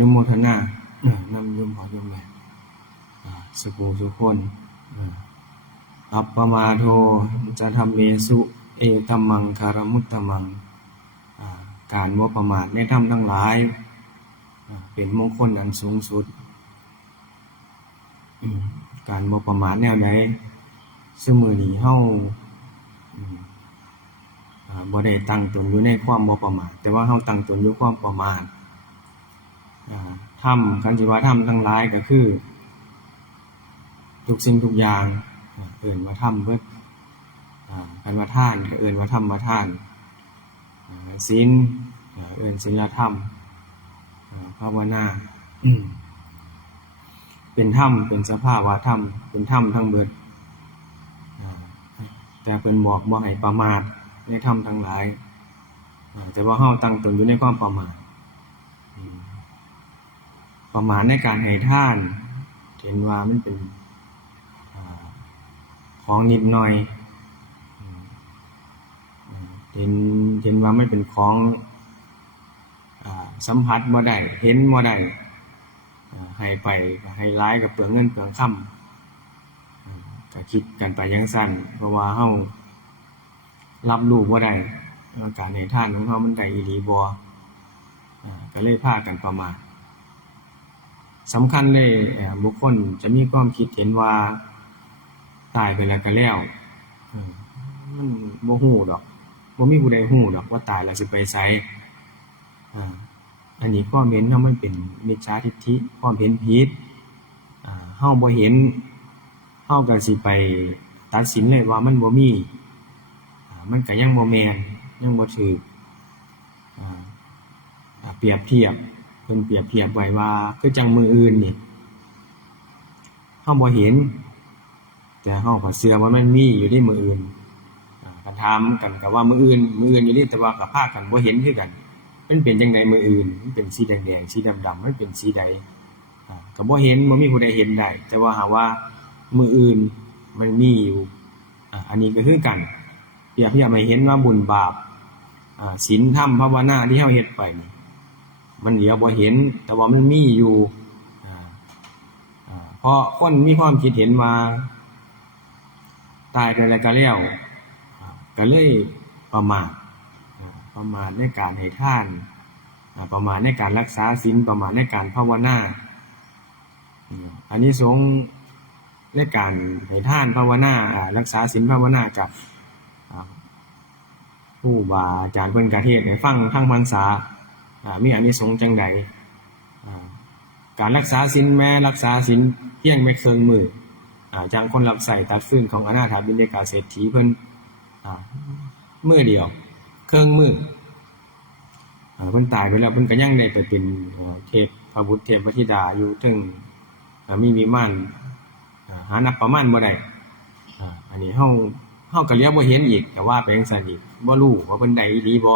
นุโมทนานำโยมพ่อโยมแม่สุขทุกคนอัปปมาโทจะทำเมสุเอตัมมังคารมุตตมังการบ่ประมาทในธรรมทั้งหลายเป็นมงคลอันสูงสุดการบ่ประมาทแนวใดซึ่งมื้อนี้เฮาบ่ได้ตั้งตนอยู่ในความบ่ประมาทแต่ว่าเฮาตั้งตนอยู่ความประมาทธรรมคันสิว่าธรรมทั้งหลายก็คือทุกสิ่งทุกอย่างเอิ้นว่าธรรมเบิดคันว่าทานก็เอิ้นว่าธรรมทานศีลเอิ้นศีลธรรมภาวนาเป็นธรรมเป็นสภาวะธรรมเป็นธรรมทั้งเบิดแต่เพิ่นบอกบ่ให้ประมาทในธรรมทั้งหลายแต่ว่าเฮาตั้งตนอยู่ในความประมาทในการให้ทานเห็นว่ามันเป็นของนิดหน่อยเห็นว่าไม่เป็นของสัมผัสบ่ได้เห็นบ่ได้ให้ไปก็ให้หลายก็เปลืองเงินเปลืองค่ำก็คิดกันไปจังซั่นเพราะว่าเฮารับรู้บ่ได้การให้ทานของเฮามันได้อีหลีบ่ก็เลยพากันประมาทสำคัญเลยบุคคลจะมีความคิดเห็นว่าตายไปแล้วก็แล้วมันบ่ฮู้ดอกบ่มีผู้ใดฮู้ดอกว่าตายแล้วสิไปไสอันนี้ความเห็นเฮามันเป็นมิจฉาทิฏฐิความเห็นผิดเฮาบ่เห็นเฮาก็สิไปตัดสินเลยว่ามันบ่มีมันก็ยังบ่แม่นยังบ่ถูกเปรียบเทียบเพิ่นเปรียบเทียบไว้ว่าคือจังมื้ออื่นนี่เฮาบ่เห็นแต่เฮาก็เชื่อว่ามันมีอยู่ในมื้ออื่นก็ถามกันก็ว่ามื้ออื่นอยู่นี่แต่ว่าก็พากันบ่เห็นคือกันมันเป็นจังได๋มื้ออื่นมันเป็นสีแดงๆสีดำๆมันเป็นสีใดก็บ่เห็นบ่มีผู้ใดเห็นได้แต่ว่าหาว่ามื้ออื่นมันมีอยู่อันนี้ก็คือกันเปรียบเทียบให้เห็นว่าบุญบาปศีลธรรมภาวนาที่เฮาเฮ็ดไปนี่มันเหลียวบ่เห็นแต่ว่ามันมีอยู่เพราะคนมีความคิดเห็นว่าตายไปแล้วก็แล้วก็เลยประมาทในการให้ทานประมาทในการรักษาศีลประมาทในการภาวนาอันนี้สงส์ในการให้ทานภาวนารักษาศีลภาวนากับผู้บาอาจารย์เพิ่นก็เทศน์ให้ฟังทั้งพรรษามีอานิสงส์จังใดการรักษาศีลแม้รักษาศีลเพียงไม่ครึ่งมื้อจังคนรับใช้ตัดฟืนของอนาถบิณฑิกาเศรษฐีเพิ่นมื้อเดียวครึ่งมื้อเพิ่นตายไปแล้วเพิ่นก็ยังได้ไปเป็นเทพพระบุตรเทพธิดาอยู่ถึงมีวิมานหานับประมาณบ่ได้อันนี้เฮาก็เลี้ยวบ่เห็นอีกแต่ว่าไปจังซั่นอีกบ่รู้ว่าเพิ่นได้อีหลีบ่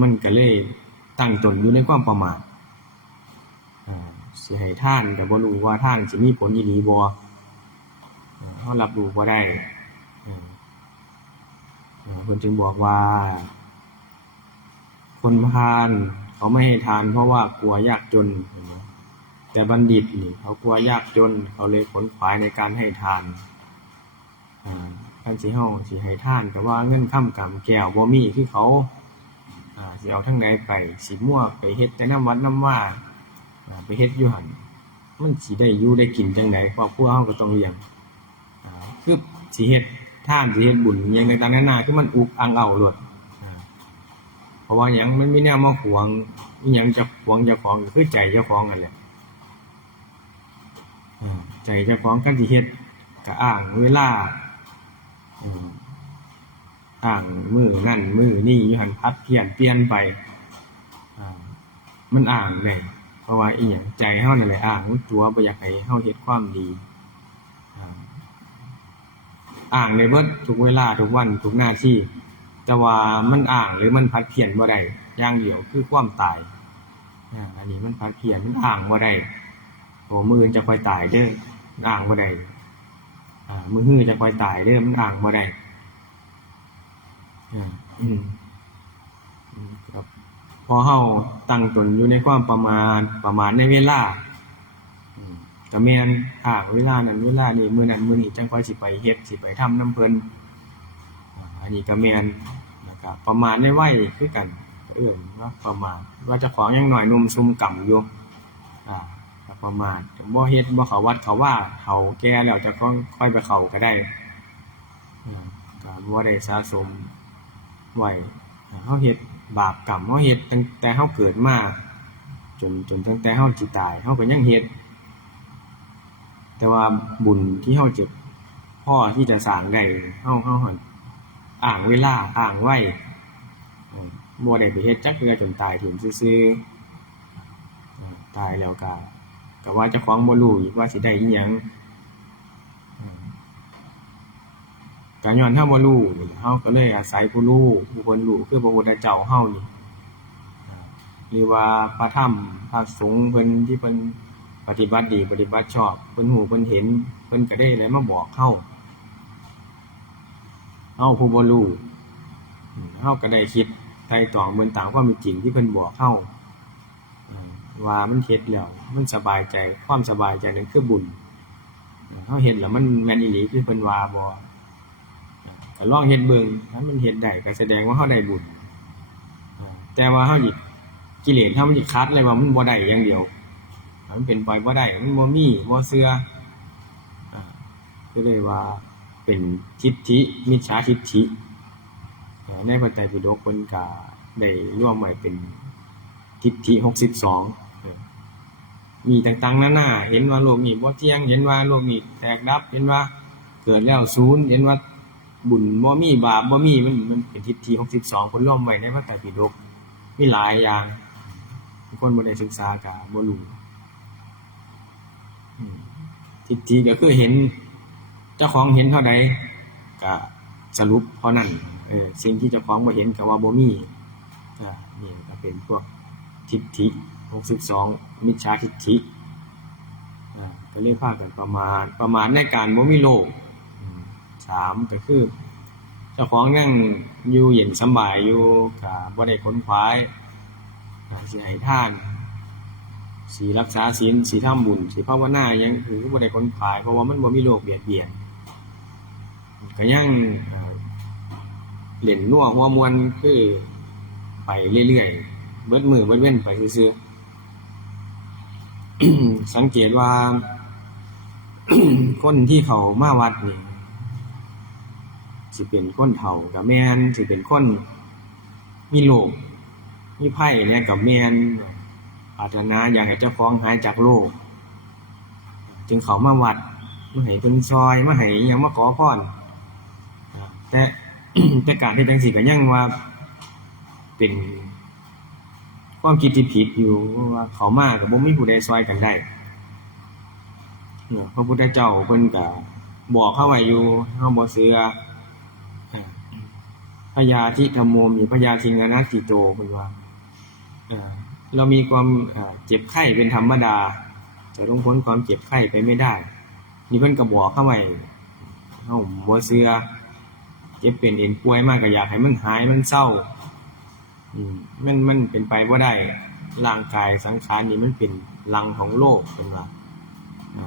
มันก็เลยตั้งตนอยู่ในความประมาทสิให้ทานก็บ่รู้ว่าทานสิมีผลอีหลีบ่เฮารับรู้บ่ได้เพิ่นจึงบอกว่าคนพาลเขาไม่ให้ทานเพราะว่ากลัวยากจนแต่บัณฑิตนี่เขากลัวยากจนเขาเลยขนขวายในการให้ทานคันสิเฮาสิให้ทานก็ว่าเงินค่ำกำแก้วบ่มีคือเขาสิเอาทางใดไปสิมั่วไปเฮ็ดแต่น้ำวัดน้ำว่าไปเฮ็ดอยู่หั่นมันสิได้อยู่ได้กินจังได๋ครอบครัวเฮาก็ต้องเลี้ยงคือสิเฮ็ดทานสิเฮ็ดบุญอิหยังต่างๆนานาคือมันอุกอังเอาโลดเพราะว่าหยังมันมีแนวมาขวางอีหยังจะขวางเจ้าของก็คือใจเจ้าของนั่นแหละใจเจ้าของกันสิเฮ็ดก็อ้างเวลาอ้างมื้อนั่นมื้อนี้อยู่หั่นพัดเปลี่ยนไปมันอ้างได้เพราะว่าอีหยังใจเฮานั่นแหละอ้างมันตัวบ่อยากให้เฮาเฮ็ดความดีอ้างได้เบิดทุกเวลาทุกวันทุกหน้าที่แต่ว่ามันอ้างหรือมันพัดเพี้ยนบ่ได้อย่างเดียวคือความตายอันนี้มันพัดเพี้ยนมันอ้างบ่ได้โอ้มื้ออื่นจะค่อยตายเด้ออ้างบ่ได้มื้อฮื้อจะค่อยตายเด้อมันอ้างบ่ได้ครับพอ อเฮาตั้งตนอยู่ในความประมาณในเวลาก็แม่นเวลานั้นเวลานี้มื้อนั้นมื้อนี้จังค่อยสิไปเฮ็ดสิไปทำนำเพิ่นอันนี้ก็แม่นแล้วก็ประมาณในวัยคือกันว่าประมาณว่าเจ้าของยังน้อยหนุ่มซุ่มก่ำอยู่ก็ประมาณบ่เฮ็ดบ่เข้าวัดเข้าว่าเฒ่าแก่แล้วจะค่อยไปเข้าก็ได้ก็บ่ได้สะสมไว้เฮาเฮ็ดบาปกรรมเฮาเฮ็ดตั้งแต่เฮาเกิดมาจนตั้งแต่เฮาสิตายเฮาก็ยังเฮ็ดแต่ว่าบุญที่เฮาจะพอที่จะสร้างได้เฮาหั่นอ้างเวลาอ้างไว้บ่ได้ไปเฮ็ดจักเทื่อจนตายถิ้มซื่อๆตายแล้วก็ว่าเจ้าของบ่รู้อีกว่าสิได้อิหยังก็ย้อนเฮาบ่รู้เฮาก็เลยอาศัยผู้รู้ผู้คนรู้คือพระพุทธเจ้าเฮานี่หรือว่าพระธรรมพระสงฆ์เพิ่นที่เพิ่นปฏิบัติดีปฏิบัติชอบเพิ่นรู้เพิ่นเห็นเพิ่นก็ได้เลยมาบอกเฮาผู้บ่รู้เฮาก็ได้คิดไตร่ตรองเบิ่งตามความเป็นจริงที่เพิ่นบอกเฮาว่ามันเฮ็ดแล้วมันสบายใจความสบายใจนั้นคือบุญเฮาเฮ็ดแล้วมันแม่นอีหลีคือเพิ่นว่าบ่ก็ลองเฮ็ดเบิ่งถ้ามันเฮ็ดได้ก็แสดงว่าเฮาได้บุญแต่ว่าเฮาสิกิเลสเฮามันสิคัดเลยว่ามันบ่ได้อย่างเดียวมันเป็นไปบ่ได้มันบ่มีบ่เชื่อก็เลยว่าเป็นทิฏฐิมิจฉาทิฏฐิในพระไตรปิฎกเพิ่นก็ได้รวมไว้เป็นทิฏฐิ62มีต่างๆนานาเห็นว่าโลกนี้บ่เที่ยงเห็นว่าโลกนี้แตกดับเห็นว่าเกิดแล้วศูนย์เห็นว่าบุญบ่มีบาปบ่มีมันเป็นทิฏฐิ62เพิ่นรวมไว้ในพระไตรปิฎกมีหลายอย่างคนบ่ได้ศึกษาก็บ่รู้ทิฏฐิก็คือเห็นเจ้าของเห็นเท่าใดก็สรุปเท่านั้นสิ่งที่เจ้าของบ่เห็นก็ว่าบ่มีนี่ก็เป็นพวกทิฏฐิ62มิจฉาทิฏฐิก็เรียกพากันประมาณในการบ่มีโลก3ก็คือเจ้าของนั่งอยู่เย็นสบายอยู่ก็บ่ได้ขนขวายสิให้ทานสิรักษาศีลสิทำบุญสิภาวนาหยังคือบ่ได้ขนขวายเพราะว่ามันบ่มีโลกเบียดเบียนก็ยังเล่นนัวหัวมวนคือไปเรื่อยๆเบิดมื้อเบิดเว้นไปซื่อๆ สังเกตว่า คนที่เขามาวัดนี่สิเป็นคนเฒ่าก็แม่นสิเป็นคนมีโรคมีภัยเนี่ยก็แม่นปรารถนาอยากให้เจ้าของหายจากโรคจึงเขามาวัดมาให้เพิ่นซอยมาให้หยังมาขอพรแต่ แต่การที่จังซี่ก็ยังว่าเป็นความคิดที่ผิดอยู่ว่าเขามาก็บ่มีผู้ใดซอยกันได้พระพุทธเจ้าเพิ่นก็บอกเฮาไว้อยู่เฮาบ่เชื่อพยาธิธัมโมมิพยาทิงนะติโตเพิ่นว่าเรามีความเจ็บไข้เป็นธรรมดาจะต้องพ้นความเจ็บไข้ไปไม่ได้นี่เพิ่นก็บอกเฮาไว้เฮาบ่เชื่อเจ็บเป็นเอ็นป่วยมากก็อยากให้มันหายมันเศร้ามันเป็นไปบ่ได้ร่างกายสังขารนี่มันเป็นรังของโลกเพิ่นว่า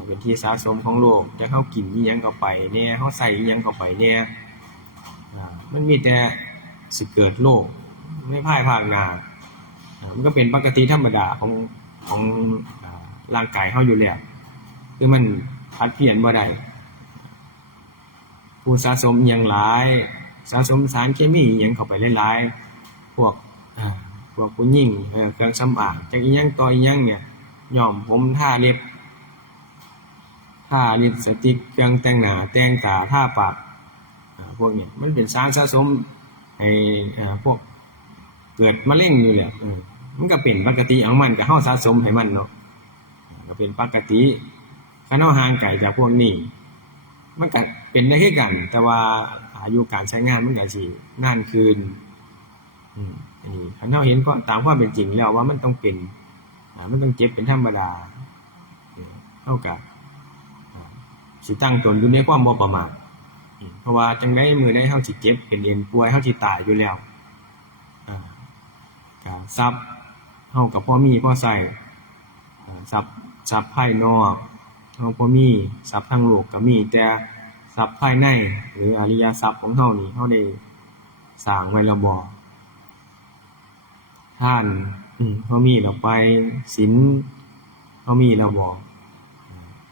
เป็นที่สะสมของโลกจะเฮากินอีหยังเข้าไปแน่เฮาใส่อีหยังเข้าไปแน่มันมีแต่สิเกิดโรคในภายภาคหน้ามันก็เป็นปกติธรรมดาของร่างกายเฮาอยู่แล้วคือมันพัดเปลี่ยนบ่ได้ผู้สะสมอีหยังหลายสะสมสารเคมีอีหยังเข้าไปหลายๆพวกผู้หญิงเครื่องสำอางจักอีหยังต่ออีหยังเนี่ยย้อมผมทาเล็บลิปสติกเครื่องแต่งหน้าแต่งตาทาปากพวกนี้มันเป็นสารสะสมให้พวกเกิดมะเร็งอยู่แหละมันก็เป็นปกติของมันก็เฮาสะสมให้มันเนาะก็เป็นปกติคันเฮาห่างไกลจากพวกนี้มันก็เป็นได้คือกันแต่ว่าอายุการใช้งานมันก็สินานขึ้นอันนี้คันเฮาเห็นก็ตามความเป็นจริงแล้วว่ามันต้องเป็นมันต้องเจ็บเป็นธรรมดาเฮาก็สิตั้งตนอยู่ในความบ่ประมาทเพราะว่าจังได๋มื้อใดเฮาสิเจ็บเป็นเอ็นป่วยเฮาสิตายอยู่แล้วก็ทรัพย์ เฮาก็พอมีพอใช้ทรัพย์ภายนอกเฮาพอมีทรัพย์ทางโลกก็มีแต่ทรัพย์ภายในหรืออริยทรัพย์ของเฮานี่เฮาได้สร้างไว้แล้วบ่ทานเฮามีแล้วไปศีลเฮามีแล้วบ่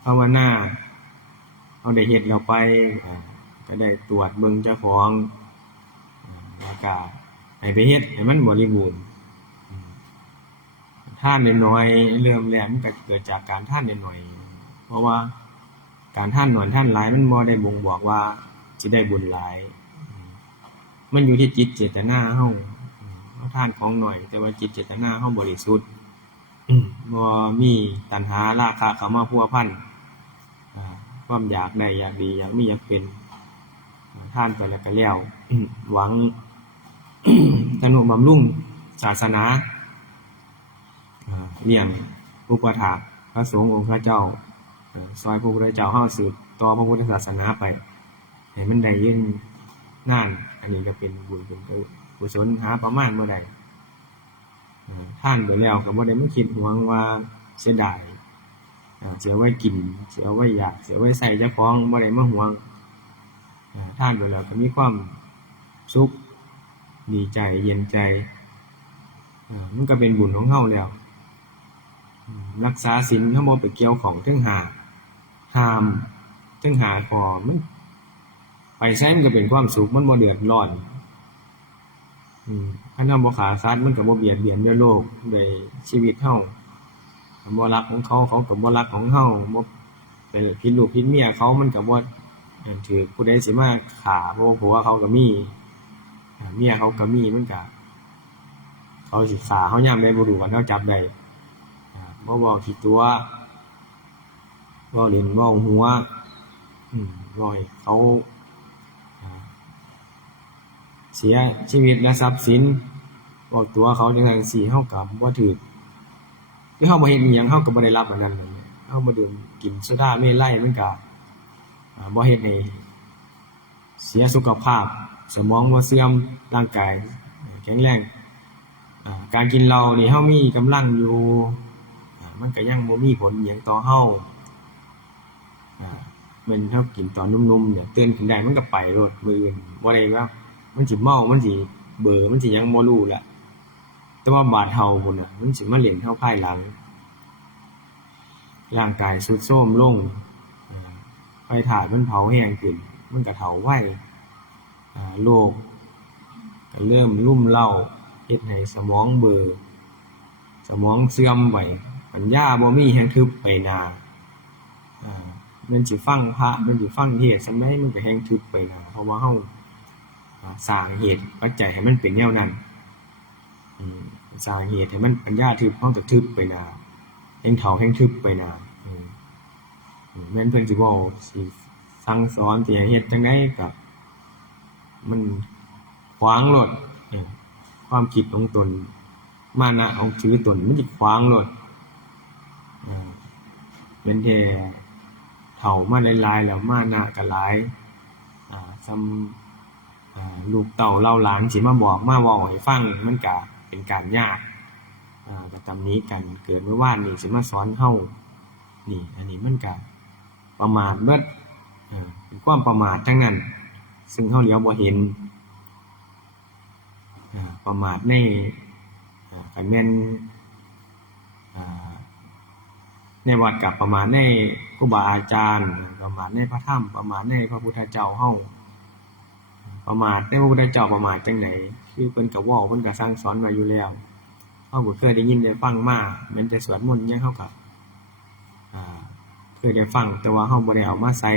ภาวนาเฮาได้เฮ็ดแล้วไปก็ได้ตรวจเบิ่งเจ้าของแล้วก็ให้ไปเฮ็ดให้มันบริบูรณ์ทานน้อยๆเริ่มแรกมันก็เกิดจากการทานน้อยๆเพราะว่าการทานน้อยทานหลายมันบ่ได้บ่งบอกว่าสิได้บุญหลายมันอยู่ที่จิตเจตนาเฮาทานของน้อยแต่ว่าจิตเจตนาเฮาบริสุทธิ์บ่มีตัณหาราคะเข้ามาพัวพันความอยากได้อยากดีอยากมีอยากเป็นทานไปแล้วก็แล้วหวังทนุบำรุงศาสนาเลี้ยงอุปถากพระสงฆ์องค์พระเจ้าซอยพระพุทธเจ้าเฮาสืบต่อพระพุทธศาสนาไปให้มันได้ยิ่งนานอันนี้ก็เป็นบุญเป็นกุศลหาประมาณบ่ได้ท่านไปแล้วก็บ่ได้มาคิดหวงว่าเสียดายเสียไว้กินเสียไว้อยากเสียไว้ใส่เจ้าของบ่ได้มาหวงท่านไปแล้วก็มีความสุขดีใจเย็นใจมันก็เป็นบุญของเฮาแล้วรักษาศีลเฮาบ่ไปเกี่ยวของถึงห้ามถึงหาข้อมันไปใช้มันก็เป็นความสุขมันบ่เดือดร้อนคันเฮาบ่ฆ่าสัตว์มันก็บ่เบียดเบียนด้วยโลกด้วยชีวิตเฮาบ่รักของเขาเขาก็บ่รักของเฮาบ่ไปผิดลูกผิดเมียเขามันก็บ่ถือผู้ใดสิมาฆ่าเพราะว่าเขาก็มีเมียเขาก็มีมันก็เขาสิฆ่าเฮายามใดบ่รู้ว่าเฮาจับได้บ่เว้าขี้ตัวเว้าเล่นเว้าหัวเว้าให้เขาเสียชีวิตและทรัพย์สินออกตัวเขาจังซั่นสิเฮาก็บ่ถูกคือเฮาบ่เฮ็ดอิหยังเฮาก็บ่ได้รับอันนั้นเฮาบ่ดื่มกินสุราเมลัยมันก็บ่เฮ็ดให้เสียสุขภาพสมองบ่เสื่อมร่างกายแข็งแรงการกินเหล้านี่เฮามีกำลังอยู่มันก็ยังบ่มีผลอิหยังต่อเฮามันเฮากินตอนหนุ่มๆเนี่ยตื่นขึ้นได้มันก็ไปโลดมื้ออื่นบ่ได้ว่ามันสิเมามันสิเบ้อมันสิหยังบ่รู้แหละแต่ว่าบาดเฒ่าพุ่นน่ะมันสิมาเล่นเฮาภายหลังร่างกายทรุดโทรมลงไฟธาตุมันเผาแรงขึ้นมันก็เฒ่าไวโรคก็เริ่มรุมเร้าเฮ็ดให้สมองเบ้อสมองเสื่อมไปปัญญาบ่มีแฮงทึบไปหน้ามันสิฟังพระมันสิฟังเทศน์ซำใดมันก็แฮงทึบไปหน้าเพราะว่าเฮาสร้างเหตุปัจจัยให้มันเป็นแนวนั้นสร้างเหตุให้มันปัญญาทึบเฮาก็ทึบไปหน้าแฮงเฒ่าแฮงทึบไปหน้าแม่นเพิ่นสิเว้าสิสั่งสอนสิให้เฮ็ดจังได๋ก็มันขวางโลดความคิดของตนมานะเอาถือตนมันสิขวางโลดเป็นแท้เฒ่ามาหลายๆแล้วมานะก็หลายซ้ำลูกเต้าเล่าหลานสิมาบอกมาเว้าให้ฟังมันก็เป็นการยากก็ตำหนิกันเกิดเมื่อวานนี่สิมาสอนเฮานี่อันนี้มันก็ประมาทเบิดเป็นความประมาททั้งนั้นซึ่งเฮาเหลียวบ่เห็นประมาทในคันแม่นในวัดกับประมาทในครูบาอาจารย์ประมาทในพระธรรมประมาทในพระพุทธเจ้าเฮาประมาทในพระพุทธเจ้าประมาทจังได๋คือเพิ่นก็เว้าเพิ่นก็สั่งสอนไว้อยู่แล้วเฮาก็เคยได้ยินได้ฟังมาแม้แต่สวดมนต์ยังเฮาก็เคยได้ฟังแต่ว่าเฮาบ่ได้เอามาใส่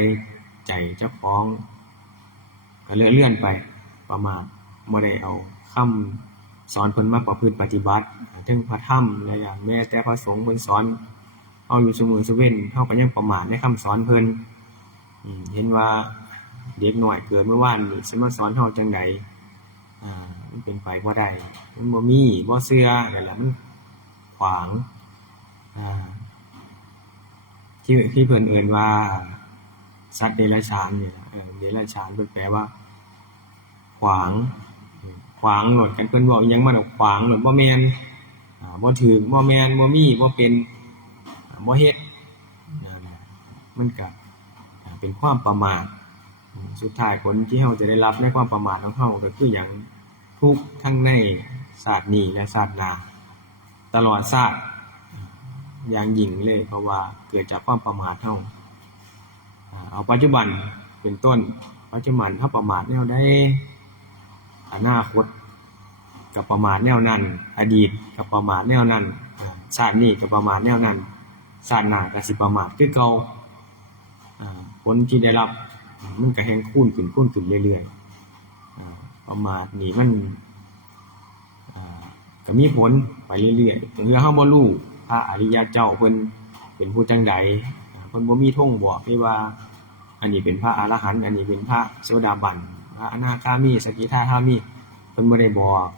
ใจเจ้าของก็เลยเลื่อนไปประมาทบ่ได้เอาคำสอนเพิ่นมาประพฤติปฏิบัติถึงพระธรรมและอย่างแม้แต่พระสงฆ์เพิ่นสอนเฮาอยู่ซุมื้อซุเว้นเฮาก็ยังประมาทในคำสอนเพิ่นเห็นว่าเด็กน้อยเกิดเมื่อวานนี่สิมาสอนเฮาจังได๋มันเป็นไปบ่ได้มันบ่มีบ่เชื่อนั่นแหละมันขวางที่เพิ่นเอิ้นว่าสัตว์เดรัจฉานเนี่ยเดรัจฉานเพิ่นแปลว่าขวางโลดกันเพิ่นเว้าอิหยังมาดอกขวางโลดบ่แม่น บ่ถูกบ่แม่นบ่มีบ่เป็นบ่เฮ็ดนั่นน่ะมันก็เป็นความประมาทสุดท้ายผลที่เราจะได้รับในความประมาทของเราก็คือหยังทุกข์ทั้งในชาตินี้และชาติหน้าตลอดชาติอย่างยิ่งเลยเพราะว่าเกิดจากความประมาทเราเอาปัจจุบันเป็นต้นปัจจุบันเราประมาทแนวใดอนาคตก็ประมาทแนวนั้นอดีตก็ประมาทแนวนั้นชาตินี้ก็ประมาทแนวนั้นชาติหน้าก็สิประมาทคือเก่าผลที่ได้รับมันก็แฮ่งคูณขึ้นเรื่อยๆประมาทนี่มันก็มีผลไปเรื่อยๆเมื่อเฮาบ่รู้พระอริยเจ้าเพิ่นเป็นผู้จังใดเพิ่นบ่มีธงบอกเลยว่าอันนี้เป็นพระอรหันต์อันนี้เป็นพระโสดาบันพระอนาคามีสกิทาคามีเพิ่นบ่ได้บอก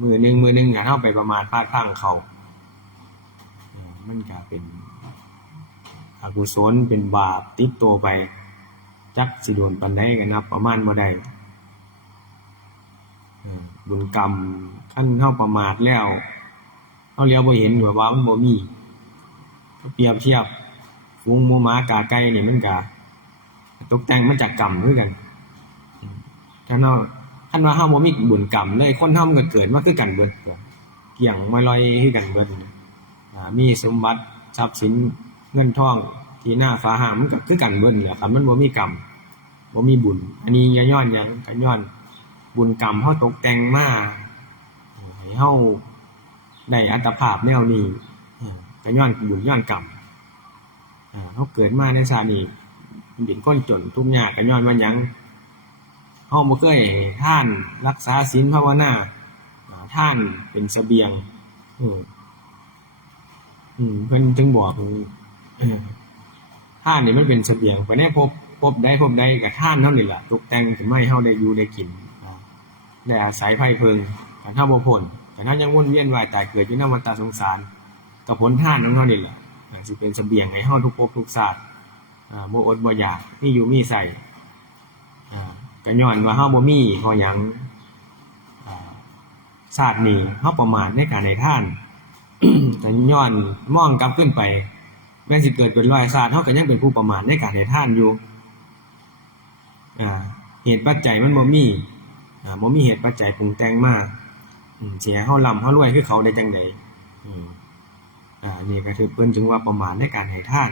มื้อนึงก็เฮาไปประมาทพลาดพลั้งเขามันก็เป็นอกุศลเป็นบาปติดตัวไปจักสิโดนปานใดก็นับประมาณบ่ได้บุญกรรมคันเฮาประมาทแล้วเฮาเลี้ยวบ่เห็นว่ามันบ่มีเปรียบเทียบฝูงหมูหมากาไก่นี่มันก็ตกแต่งมาจากกรรมคือกันคันว่าเฮาบ่มีบุญกรรมเลยคนเฮามันก็เกิดมาคือกันเบิดเกี่ยงมาลอยคือกันเบิดมีสมบัติทรัพย์สินเงินทองที่หน้าฟ้าห้างมันก็คือกันเบิดแหละครับมันบ่มีกรรมบ่มีบุญอันนี้ย้อนหยังก็ย้อนบุญกรรมเฮาตกแต่งมาให้เฮาได้อัตภาพแนวนี้ก็ย้อนบุญย้อนกรรมเฮาเกิดมาในชาตินี้เป็นคนจนทุกข์ยากก็ย้อนว่าหยังเฮาบ่เคยทานรักษาศีลภาวนาทานเป็นเสบียงเพิ่นจึงบอกทานนี่มันเป็นเสบียงไปในพบใดก็ทานเท่านี้ล่ะตกแต่งขึ้นมาให้เฮาได้อยู่ได้กินได้อาศัยไผเพิงคันเฮาบ่พ้นคันเฮายังวนเวียนว่ายตายเกิดอยู่ในวัฏสงสารก็ผลทานของเฮานี่ล่ะสิเป็นเสบียงให้เฮาทุกภพทุกชาติบ่อดบ่อยากมีอยู่มีใช้ก็ย้อนว่าเฮาบ่มีเพราะหยังชาตินี้เฮาประมาทในการให้ทานก็ย้อนมองกลับขึ้นไปแม้สิเกิดเป็นร้อยชาติเฮาก็ยังเป็นผู้ประมาทในการให้ทานอยู่เหตุปัจจัยมันบ่มีเหตุปัจจัยปรุงแต่งมาสิให้เฮาร่ำเฮารวยคือเขาได้จังได๋นี่ก็ถือเพิ่นถึงว่าประมาทในการให้ทาน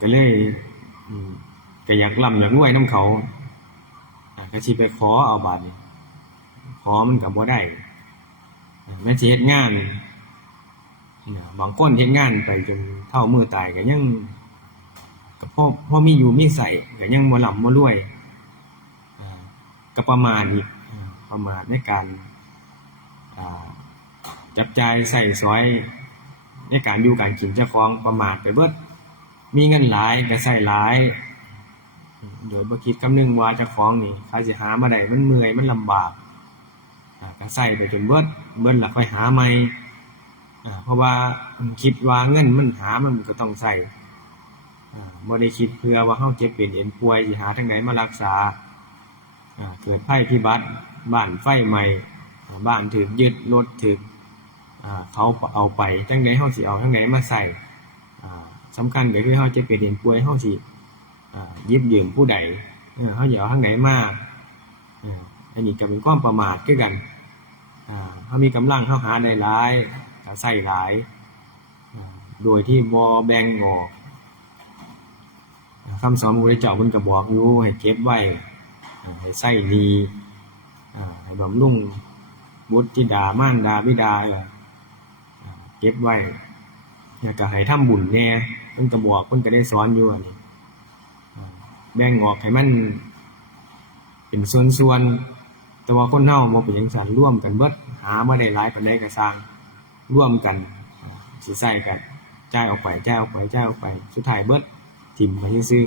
ก็เลยก็อยากร่ำอยากรวยนำเขาก็สิไปขอเอาบาดนี้ขอมันก็บ่ได้แม้สิเฮ็ดงานบางคนเฮ็ดงานไปจนเฒ่ามือตายก็ยังก็พอมีอยู่มีใช้ก็ยังบ่ร่ำบ่รวยก็ประมาทอีกประมาทในการจับจ่ายใช้สอยในการอยู่การกินเจ้าของประมาทไปเบิดมีเงินหลายก็ใช้หลายโดยบ่คิดคำนึงว่าเจ้าของนี่ใครสิหามาได้มันเมื่อยมันลำบากก็ใช้ไปจนเบิดแล้วค่อยหาใหม่เพราะว่าคิดว่าเงินมันหามันก็ต้องใช้บ่ได้คิดเพื่อว่าเฮาเจ็บเป็นเอ็นป่วยสิหาทางไหนมารักษาเกิดภัยพิบัติบ้านไฟไหม้บ้านถูกยึดรถถูกเขาเอาไปจังได๋เฮาสิเอาทางไหนมาใช้สำคัญก็คือเฮาเจ็บเป็นเอ็นป่วยเฮาสิหยิบยืมผู้ใดเฮาสิเอาทางไหนมาอันนี้ก็เป็นความประมาทคือกันเฮามีกำลังเฮาหาได้หลายก็ใช้หลายโดยที่บ่แบ่งออกคำสอนพระพุทธเจ้าเพิ่นก็บอกอยู่ให้เก็บไว้ให้ใช้หนี้ให้บำรุงบุตรธิดามารดาบิดาเก็บไว้แล้วก็ให้ทำบุญแหน่เพิ่นก็บอกเพิ่นก็ได้สอนอยู่อันนี้แบ่งออกให้มันเป็นส่วนๆแต่ว่าคนเฮาบ่เป็นจังซั่นร่วมกันเบิดหามาได้หลายปานใดก็สร้างร่วมกันสิใช้ก็จ่ายออกไปสุดท้ายเบิดทิ่มไปซื่อ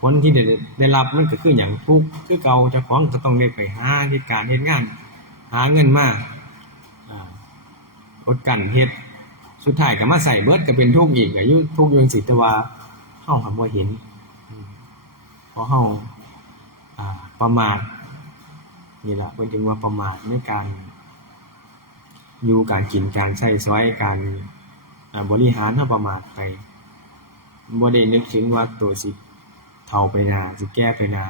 ผลที่ได้รับมันก็คือหยังทุกข์คือเก่าเจ้าของก็ต้องได้ไปหาเฮ็ดการเฮ็ดงานหาเงินมาอดกลั้นเฮ็ดสุดท้ายก็มาใส่เบิดก็เป็นทุกข์อีกก็อยู่ทุกข์อยู่จังซี่แต่ว่าเฮาก็บ่เห็นเพราะเฮาประมาท นี่ล่ะเพิ่นจึงว่าประมาทในการอยู่การกินการใช้สอยการบริหารเฮาประมาทไปบ่ได้นึกถึงว่าตัวสิเฒ่าไปหน้าสิแก่ไปหน้า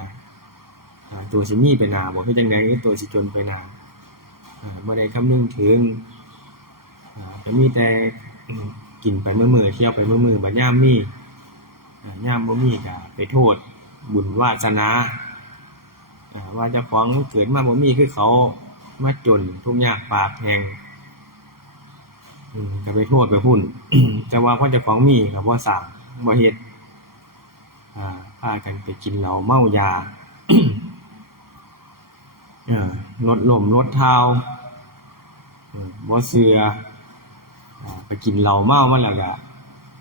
ตัวสิมีไปหน้าบ่คือจังได๋คือตัวสิจนไปหน้าบ่ได้คำนึงถึงก็มีแต่กินไปมื้อๆเที่ยวไปมื้อๆบัดยามมียามบ่มีก็ไปโทษบุญวาสนาว่าเจ้าของเกิดมาบ่มีคือเขามาจนทุกข์ยากปากแห้งก็ไปโทษไปพุ่น แต่ว่าพอเจ้าของมีก็บ่สร้างบ่เฮ็ดพากันไปกินเหล้าเมายา รถล้มรถเฒ่าบ่เชื่อไปกินเหล้าเมามาแล้วก็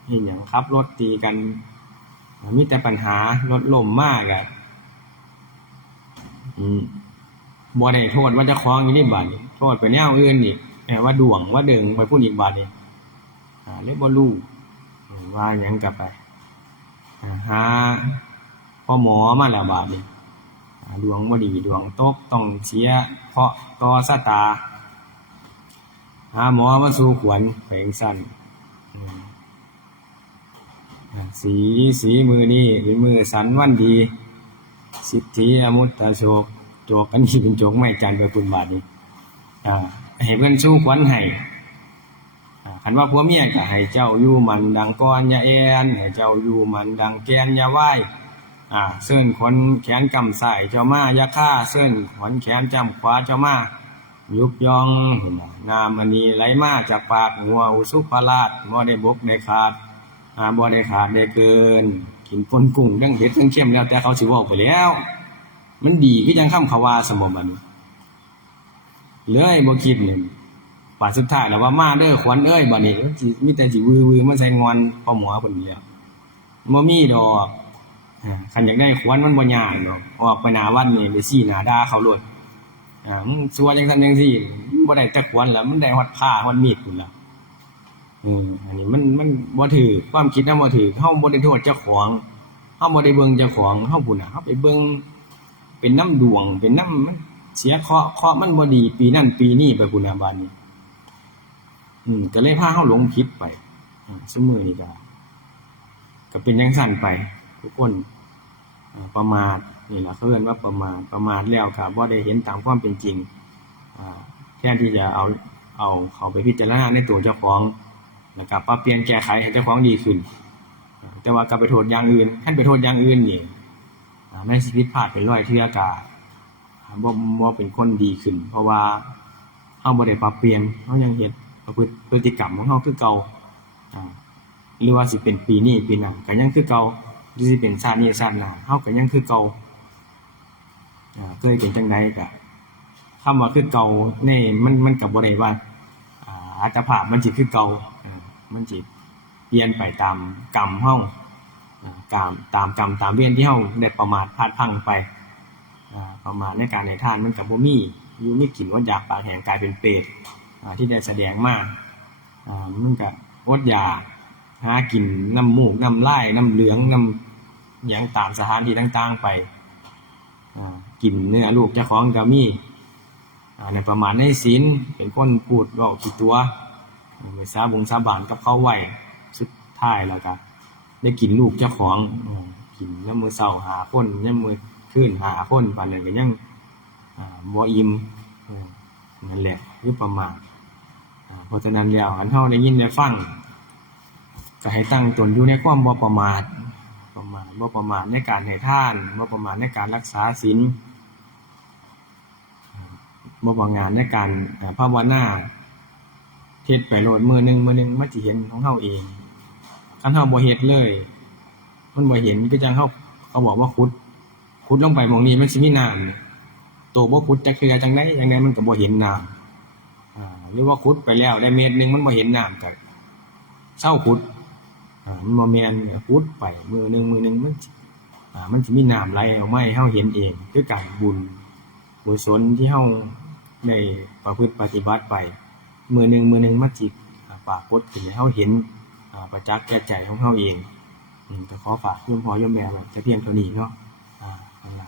เฮ็ดหยังขับรถตีกันมีแต่ปัญหารถล้มมาก็บ่ได้โทษว่าเจ้าของอยู่นี่บัดนี้โทษไปแนวอื่นอีกว่าดวงว่าเดึงไปพุ่นอีกบัดนี้เลยบ่รู้ว่าหยังก็ไปหาพ่อหมอมาแล้วบัดนี้ดวงบ่ดีดวงตกต้องเสียเคราะห์ต่อชะตาหาหมอมาสู่ขวัญไปจังซั่นสีมือนี้เป็นมือสันวันดีสิทธิอมุตตะโชคโจกอันนี้เป็นโจกไม้จันทร์ไปพุ่นบาดนี้ให้เพิ่นสู่ขวัญให้คันว่าผัวเมียก็ให้เจ้าอยู่มันดังก้อนอย่าแอ่นให้เจ้าอยู่มันดังแกนอย่าไหว้เซิ้นขนแขนกำซ้ายเจ้ามาอย่าฆ่าเซิ้นขนแขนจำขวาเจ้ามายุบย่องน้ำอันนี้ไหลมาจากปากงัวอุสุภราชบ่ได้บกได้ขาดบ่ได้ขาดได้เกินกินป่นกุ้งดังเผ็ดดังเค็มแล้วแต่เขาสิเว้าไปแล้วมันดีคือจังคำเขาว่าสมบัดนี้เลยบ่คิดเลยบาดสุดท้ายแล้วว่ามาเด้อขวัญเอ้ยบัดนี้สิมีแต่สิวือๆมาใส่งอนพ่อหมอเพิ่นนี่ล่ะบ่มีดอกคันอยากได้ขวัญมันบ่ยากดอกออกไปหน้าวัดนี่ไปชี้หน้าด่าเขาโลดมึงซัวจังซั่นจังซี่บ่ได้จักขวัญแล้วมันได้ฮอดผ้าฮอดมีดพุ่นล่ะอันนี้มันบ่ถูกความคิดนำบ่ถูกเฮาบ่ได้โทษเจ้าของเฮาบ่ได้เบิ่งเจ้าของเฮาพุ่นน่ะเฮาไปเบิ่งเป็นน้ำดวงเป็นน้ำมันเสียเคราะห์มันบ่ดีปีนั้นปีนี้ไปพุ่นน่ะบัดนี้ก็เลยพาเฮาหลงผิดไปซุมื้อนี้ก็เป็นจังซั่นไปทุกคนประมาทนี่ล่ะเขาเอิ้นว่าประมาทแล้วก็บ่ได้เห็นตามความเป็นจริงแทนที่จะเอาเข้าไปพิจารณาในตัวเจ้าของแล้วก็ปรับเปลี่ยนแก้ไขให้เจ้าของดีขึ้นแต่ว่ากลับไปโทษอย่างอื่นคันไปโทษอย่างอื่นนี่ในชีวิตพลาดไปร้อยเทื่อก็บ่เป็นคนดีขึ้นเพราะว่าเฮาบ่ได้ปรับเปลี่ยนเฮายังเฮ็ดพฤติกรรมของเฮาคือเก่าหรือว่าสิเป็นปีนี้ปีหน้าก็ยังคือเก่าหรือสิเป็นชาตินี้ชาติหน้าเฮาก็ยังคือเก่าเคยเป็นจังไดก็คำว่าคือเก่านี่มันก็บ่ได้ว่าอัตภาพมันสิคือเก่ามันสิเปลี่ยนไปตามกรรมเฮาตามกรรมตามเวรที่เฮาได้ประมาทพลาดพลั้งไปประมาทในการให้ทานมันก็บ่มีอยู่มีกินอดอยากปากแห้งกลายเป็นเปรตที่ได้แสดงมามันก็อดอยากหากินน้ำมูกน้ำลายน้ำเหลืองน้ำหยังตามสถานที่ต่างๆไปกินเนื้อลูกเจ้าของก็มีในประมาณในศีลเป็นคนพูดเว้าขี้ตัวไปสาบานกับเขาไว้สุดท้ายแล้วก็ได้กินลูกเจ้าของกินยามมื้อเช้า5คนยามมื้อคืน5คนปานนั้นก็ยังบ่อิ่มนั่นแหละคือประมาทเพราะฉะนั้นแล้วอันเฮาได้ยินได้ฟังก็ให้ตั้งตนอยู่ในความบ่ประมาทบ่ประมาทในการให้ทานบ่ประมาทในการรักษาศีลบ่ประมาทในการภาวนาเฮ็ดไปโลดมื้อนึงมันสิเห็นของเฮาเองคันเฮาบ่เฮ็ดเลยมันบ่เห็นคือจังเขาบอกว่าขุดลงไปหม้องนี้มันสิมีน้ำโตบ่ขุดจักเทื่อจังได๋มันก็บ่เห็นน้ำหรือว่าขุดไปแล้วได้เมตรนึงมันบ่เห็นน้ำก็เซาขุดมันบ่แม่นขุดไปมื้อนึงมันสิมีน้ำไหลออกมาให้เฮาเห็นเองคือการบุญกุศลที่เฮาได้ประพฤติปฏิบัติไปมื้อนึงมันสิปรากฏขึ้นให้เฮาเห็นประจักษ์แก่ใจของเฮาเองก็ขอฝากโยมพ่อโยมแม่ไว้แต่เพียงเท่านี้เนาะนั่นล่ะ